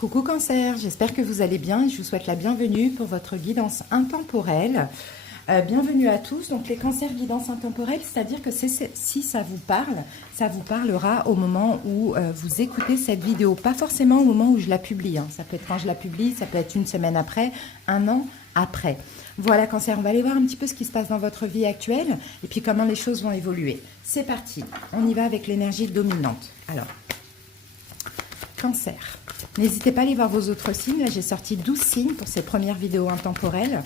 Coucou Cancer, j'espère que vous allez bien et je vous souhaite la bienvenue pour votre guidance intemporelle. Bienvenue à tous. Donc les cancers guidance intemporelle, c'est-à-dire que si ça vous parle, ça vous parlera au moment où vous écoutez cette vidéo. Pas forcément au moment où je la publie. Hein. Ça peut être quand je la publie, ça peut être une semaine après, un an après. Voilà Cancer, on va aller voir un petit peu ce qui se passe dans votre vie actuelle et puis comment les choses vont évoluer. C'est parti, on y va avec l'énergie dominante. Alors, Cancer. N'hésitez pas à aller voir vos autres signes. Là, j'ai sorti 12 signes pour ces premières vidéos intemporelles.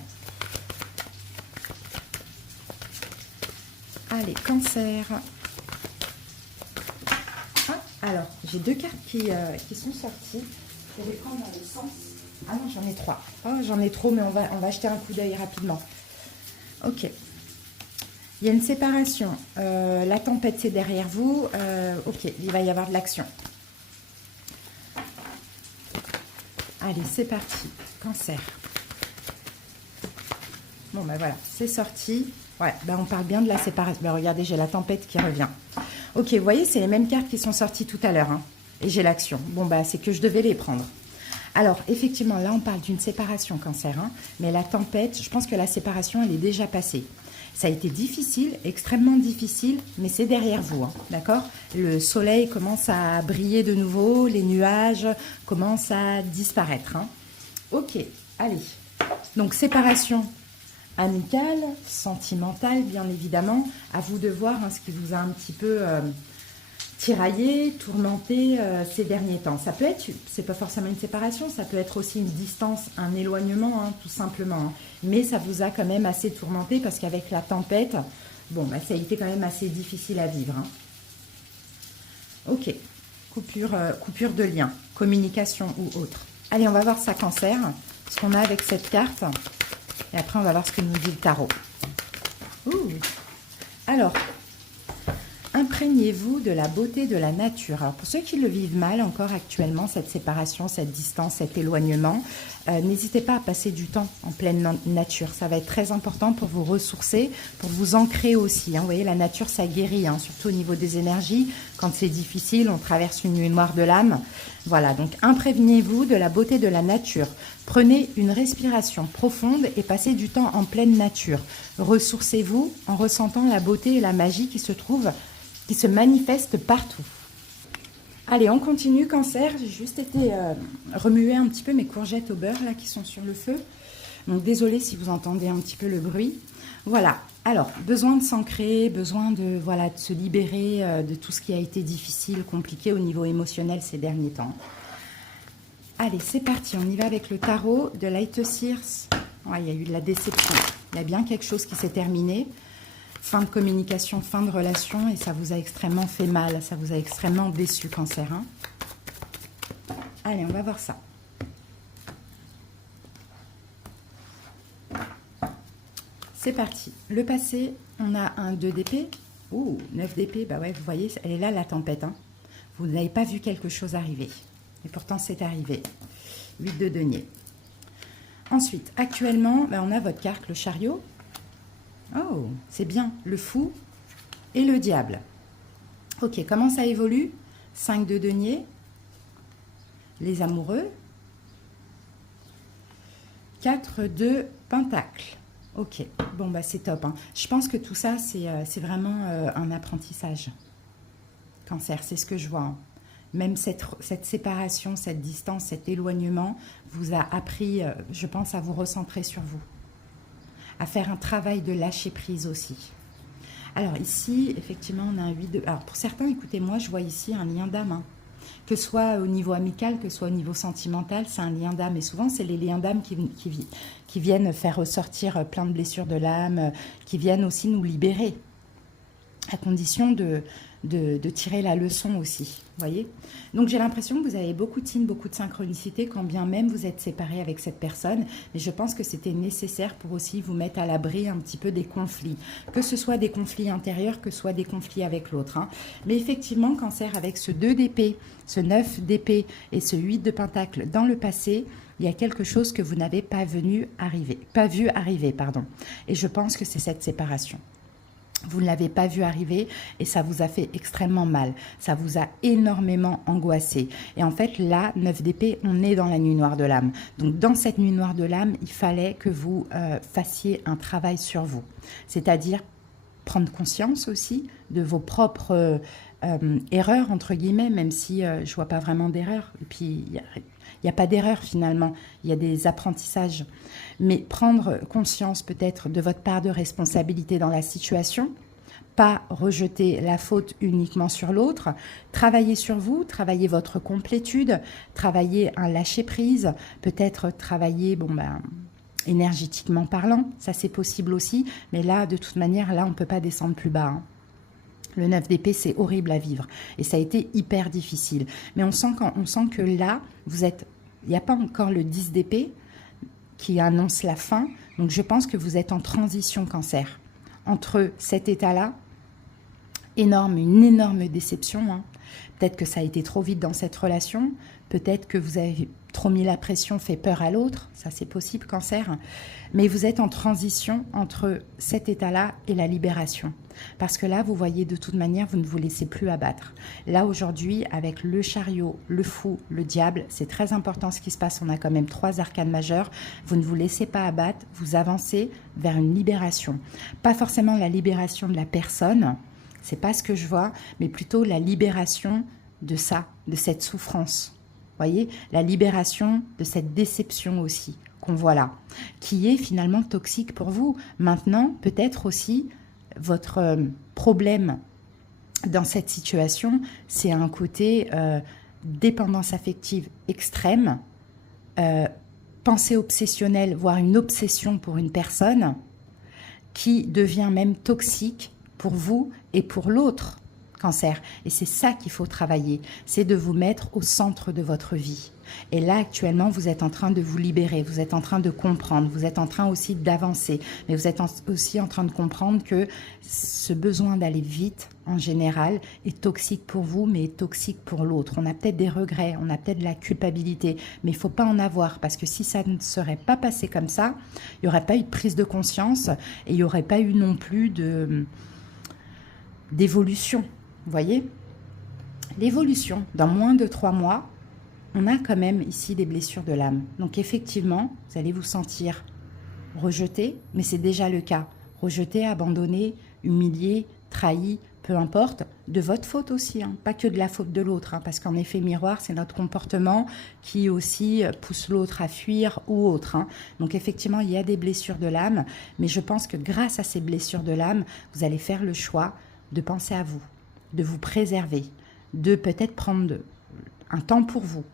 Allez, Cancer. Ah, alors, j'ai deux cartes qui sont sorties. Je vais les prendre dans le sens. Ah non, j'en ai trois. Oh, j'en ai trop, mais on va jeter un coup d'œil rapidement. Ok. Il y a une séparation. La tempête, c'est derrière vous. Ok, il va y avoir de l'action. Allez, c'est parti. Cancer. Bon, ben voilà, c'est sorti. Ouais, ben on parle bien de la séparation. Ben regardez, j'ai la tempête qui revient. Ok, vous voyez, c'est les mêmes cartes qui sont sorties tout à l'heure. Hein, et j'ai l'action. Bon, ben c'est que je devais les prendre. Alors, effectivement, là, on parle d'une séparation, Cancer. Hein, mais la tempête, je pense que la séparation, elle est déjà passée. Ça a été difficile, extrêmement difficile, mais c'est derrière vous, hein, d'accord? Le soleil commence à briller de nouveau, les nuages commencent à disparaître. Hein. Ok, allez. Donc, séparation amicale, sentimentale, bien évidemment. À vous de voir hein, ce qui vous a un petit peu tiraillé, tourmenté ces derniers temps. Ça peut être, c'est pas forcément une séparation, ça peut être aussi une distance, un éloignement, hein, tout simplement. Hein. Mais ça vous a quand même assez tourmenté parce qu'avec la tempête, bon, bah, ça a été quand même assez difficile à vivre. Hein. Ok, coupure de lien, communication ou autre. Allez, on va voir ça, Cancer, ce qu'on a avec cette carte. Et après, on va voir ce que nous dit le tarot. Ouh. Alors, imprégnez-vous de la beauté de la nature. Alors pour ceux qui le vivent mal encore actuellement, cette séparation, cette distance, cet éloignement, n'hésitez pas à passer du temps en pleine nature. Ça va être très important pour vous ressourcer, pour vous ancrer aussi. Hein. Vous voyez, la nature, ça guérit, hein, surtout au niveau des énergies. Quand c'est difficile, on traverse une nuit noire de l'âme. Voilà, donc imprégnez-vous de la beauté de la nature. Prenez une respiration profonde et passez du temps en pleine nature. Ressourcez-vous en ressentant la beauté et la magie qui se manifeste partout. Allez, on continue, Cancer. J'ai juste été remuer un petit peu mes courgettes au beurre là qui sont sur le feu. Donc, désolée si vous entendez un petit peu le bruit. Voilà. Alors, besoin de s'ancrer, besoin de, voilà, de se libérer de tout ce qui a été difficile, compliqué au niveau émotionnel ces derniers temps. Allez, c'est parti. On y va avec le tarot de Lightseers. Ouais, il y a eu de la déception. Il y a bien quelque chose qui s'est terminé. Fin de communication, fin de relation, et ça vous a extrêmement fait mal, ça vous a extrêmement déçu, Cancer. Hein. Allez, on va voir ça. C'est parti. Le passé, on a un 2 d'épée. Ouh, 9 d'épée, bah ouais, vous voyez, elle est là, la tempête. Hein. Vous n'avez pas vu quelque chose arriver. Et pourtant, c'est arrivé. 8 de denier. Ensuite, actuellement, bah, on a votre carte, le chariot. Oh, c'est bien, le fou et le diable. Ok, comment ça évolue? 5 de denier, les amoureux, 4 de pentacle. Ok, bon, bah c'est top. Hein. Je pense que tout ça, c'est vraiment un apprentissage. Cancer, c'est ce que je vois. Hein. Même cette séparation, cette distance, cet éloignement vous a appris, je pense, à vous recentrer sur vous. À faire un travail de lâcher prise aussi. Alors ici, effectivement, on a un 8 de... Alors pour certains, écoutez, moi, je vois ici un lien d'âme. Hein. Que ce soit au niveau amical, que ce soit au niveau sentimental, c'est un lien d'âme. Et souvent, c'est les liens d'âme qui viennent faire ressortir plein de blessures de l'âme, qui viennent aussi nous libérer, à condition de tirer la leçon aussi, vous voyez. Donc j'ai l'impression que vous avez beaucoup de signes, beaucoup de synchronicité, quand bien même vous êtes séparés avec cette personne, mais je pense que c'était nécessaire pour aussi vous mettre à l'abri un petit peu des conflits, que ce soit des conflits intérieurs, que ce soit des conflits avec l'autre. Hein. Mais effectivement, Cancer, avec ce 2 d'épée, ce 9 d'épée et ce 8 de pentacle dans le passé, il y a quelque chose que vous n'avez pas vu arriver, pardon. Et je pense que c'est cette séparation. Vous ne l'avez pas vu arriver et ça vous a fait extrêmement mal. Ça vous a énormément angoissé. Et en fait, là, 9 d'épée, on est dans la nuit noire de l'âme. Donc, dans cette nuit noire de l'âme, il fallait que vous fassiez un travail sur vous. C'est-à-dire prendre conscience aussi de vos propres erreurs, entre guillemets, même si je ne vois pas vraiment d'erreur. Et puis, il n'y a pas d'erreur finalement, il y a des apprentissages. Mais prendre conscience peut-être de votre part de responsabilité dans la situation, pas rejeter la faute uniquement sur l'autre, travailler sur vous, travailler votre complétude, travailler un lâcher-prise, peut-être travailler, énergétiquement parlant, ça c'est possible aussi, mais là, de toute manière, là, on ne peut pas descendre plus bas. Le 9 d'épée, c'est horrible à vivre et ça a été hyper difficile. Mais on sent que là, vous êtes... Il n'y a pas encore le 10 d'épée qui annonce la fin. Donc, je pense que vous êtes en transition cancer. Entre cet état-là, une énorme déception. Peut-être que ça a été trop vite dans cette relation. Peut-être que vous avez trop mis la pression, fait peur à l'autre. Ça, c'est possible, cancer. Mais vous êtes en transition entre cet état-là et la libération. Parce que là, vous voyez, de toute manière, vous ne vous laissez plus abattre. Là, aujourd'hui, avec le chariot, le fou, le diable, c'est très important ce qui se passe. On a quand même 3 arcanes majeures. Vous ne vous laissez pas abattre. Vous avancez vers une libération. Pas forcément la libération de la personne. C'est pas ce que je vois, mais plutôt la libération de ça, de cette souffrance. Voyez, la libération de cette déception aussi qu'on voit là, qui est finalement toxique pour vous. Maintenant, peut-être aussi, votre problème dans cette situation, c'est un côté dépendance affective extrême, pensée obsessionnelle, voire une obsession pour une personne, qui devient même toxique pour vous et pour l'autre. Cancer. Et c'est ça qu'il faut travailler, c'est de vous mettre au centre de votre vie. Et là, actuellement, vous êtes en train de vous libérer, vous êtes en train de comprendre, vous êtes en train aussi d'avancer, mais vous êtes aussi en train de comprendre que ce besoin d'aller vite, en général, est toxique pour vous, mais est toxique pour l'autre. On a peut-être des regrets, on a peut-être de la culpabilité, mais il ne faut pas en avoir, parce que si ça ne serait pas passé comme ça, il n'y aurait pas eu de prise de conscience et il n'y aurait pas eu non plus d'évolution. Vous voyez, l'évolution, dans moins de 3 mois, on a quand même ici des blessures de l'âme. Donc effectivement, vous allez vous sentir rejeté, mais c'est déjà le cas. Rejeté, abandonné, humilié, trahi, peu importe, de votre faute aussi, pas que de la faute de l'autre, parce qu'en effet miroir, c'est notre comportement qui aussi pousse l'autre à fuir ou autre. Donc effectivement, il y a des blessures de l'âme, mais je pense que grâce à ces blessures de l'âme, vous allez faire le choix de penser à vous, de vous préserver, de peut-être prendre un temps pour vous,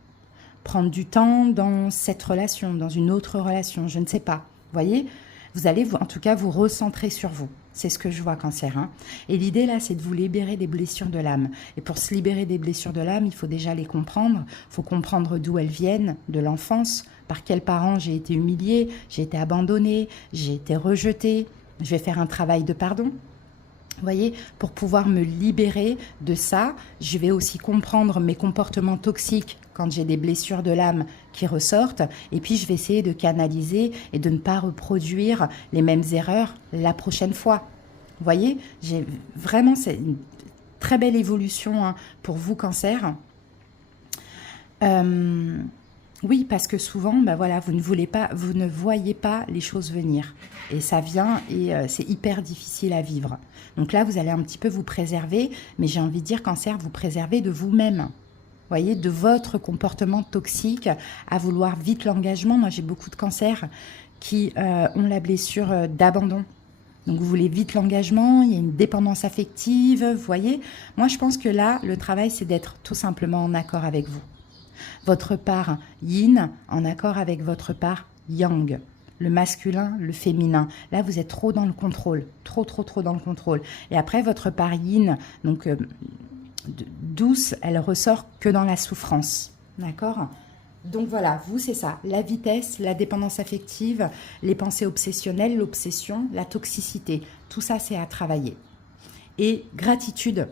prendre du temps dans cette relation, dans une autre relation, je ne sais pas. Vous voyez, vous allez en tout cas vous recentrer sur vous. C'est ce que je vois, cancer. Et l'idée là, c'est de vous libérer des blessures de l'âme. Et pour se libérer des blessures de l'âme, il faut déjà les comprendre. Il faut comprendre d'où elles viennent, de l'enfance, par quels parents j'ai été humiliée, j'ai été abandonnée, j'ai été rejetée. Je vais faire un travail de pardon. Vous voyez, pour pouvoir me libérer de ça, je vais aussi comprendre mes comportements toxiques quand j'ai des blessures de l'âme qui ressortent. Et puis, je vais essayer de canaliser et de ne pas reproduire les mêmes erreurs la prochaine fois. Vous voyez, c'est une très belle évolution pour vous, cancer. Oui, parce que souvent, vous ne voyez pas les choses venir. Et ça vient et c'est hyper difficile à vivre. Donc là, vous allez un petit peu vous préserver, mais j'ai envie de dire, cancer, vous préservez de vous-même. Vous voyez, de votre comportement toxique, à vouloir vite l'engagement. Moi, j'ai beaucoup de cancers qui ont la blessure d'abandon. Donc, vous voulez vite l'engagement, il y a une dépendance affective, vous voyez. Moi, je pense que là, le travail, c'est d'être tout simplement en accord avec vous. Votre part yin en accord avec votre part yang. Le masculin, le féminin. Là, vous êtes trop dans le contrôle. Trop dans le contrôle. Et après, votre part yin, donc douce, elle ressort que dans la souffrance. D'accord ? Donc voilà, vous, c'est ça. La vitesse, la dépendance affective, les pensées obsessionnelles, l'obsession, la toxicité. Tout ça, c'est à travailler. Et gratitude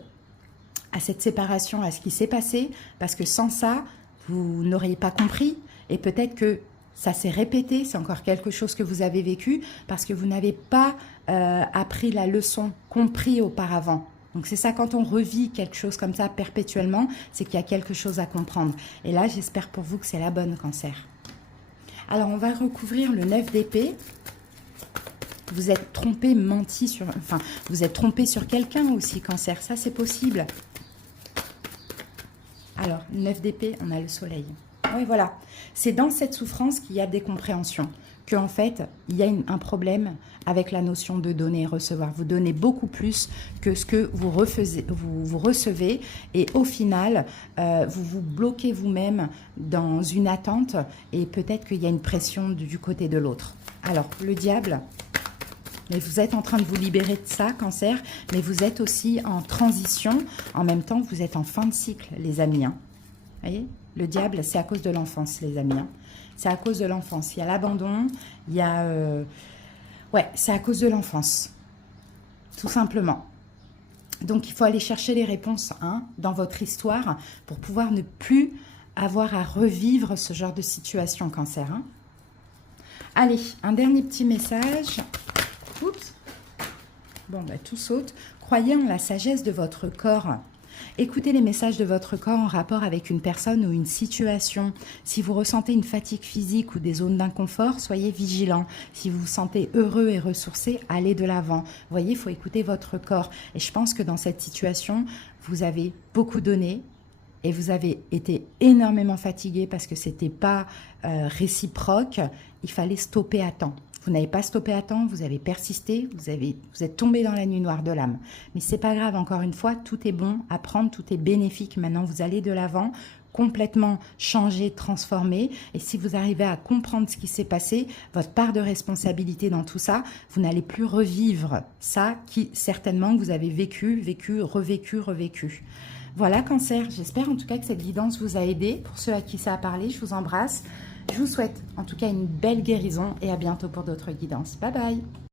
à cette séparation, à ce qui s'est passé, parce que sans ça, vous n'auriez pas compris. Et peut-être que ça s'est répété, c'est encore quelque chose que vous avez vécu parce que vous n'avez pas appris la leçon, compris auparavant. Donc c'est ça, quand on revit quelque chose comme ça perpétuellement, c'est qu'il y a quelque chose à comprendre. Et là, j'espère pour vous que c'est la bonne, Cancer. Alors, on va recouvrir le 9 d'épée. Vous êtes trompé, menti sur... Enfin, vous êtes trompé sur quelqu'un aussi, Cancer. Ça, c'est possible. Alors, 9 d'épée, on a le soleil. Oui, voilà. C'est dans cette souffrance qu'il y a des compréhensions. Qu'en fait, il y a un problème avec la notion de donner et recevoir. Vous donnez beaucoup plus que ce que vous recevez. Et au final, vous vous bloquez vous-même dans une attente. Et peut-être qu'il y a une pression du côté de l'autre. Alors, le diable... Mais vous êtes en train de vous libérer de ça, Cancer, mais vous êtes aussi en transition. En même temps, vous êtes en fin de cycle, les amis. Vous voyez, le diable, c'est à cause de l'enfance, les amis. C'est à cause de l'enfance. Il y a l'abandon, il y a... Ouais, c'est à cause de l'enfance, tout simplement. Donc, il faut aller chercher les réponses dans votre histoire pour pouvoir ne plus avoir à revivre ce genre de situation, Cancer. Allez, un dernier petit message... Oups. Bon, bah, tout saute. Croyez en la sagesse de votre corps. Écoutez les messages de votre corps en rapport avec une personne ou une situation. Si vous ressentez une fatigue physique ou des zones d'inconfort, soyez vigilant. Si vous vous sentez heureux et ressourcé, allez de l'avant. Vous voyez, il faut écouter votre corps. Et je pense que dans cette situation, vous avez beaucoup donné et vous avez été énormément fatigué parce que ce n'était pas réciproque. Il fallait stopper à temps. Vous n'avez pas stoppé à temps, vous avez persisté, vous êtes tombé dans la nuit noire de l'âme. Mais c'est pas grave, encore une fois, tout est bon à prendre, tout est bénéfique. Maintenant, vous allez de l'avant, complètement changer, transformer. Et si vous arrivez à comprendre ce qui s'est passé, votre part de responsabilité dans tout ça, vous n'allez plus revivre ça qui, certainement, vous avez vécu, revécu. Voilà, Cancer, j'espère en tout cas que cette guidance vous a aidé. Pour ceux à qui ça a parlé, je vous embrasse. Je vous souhaite en tout cas une belle guérison et à bientôt pour d'autres guidances. Bye bye!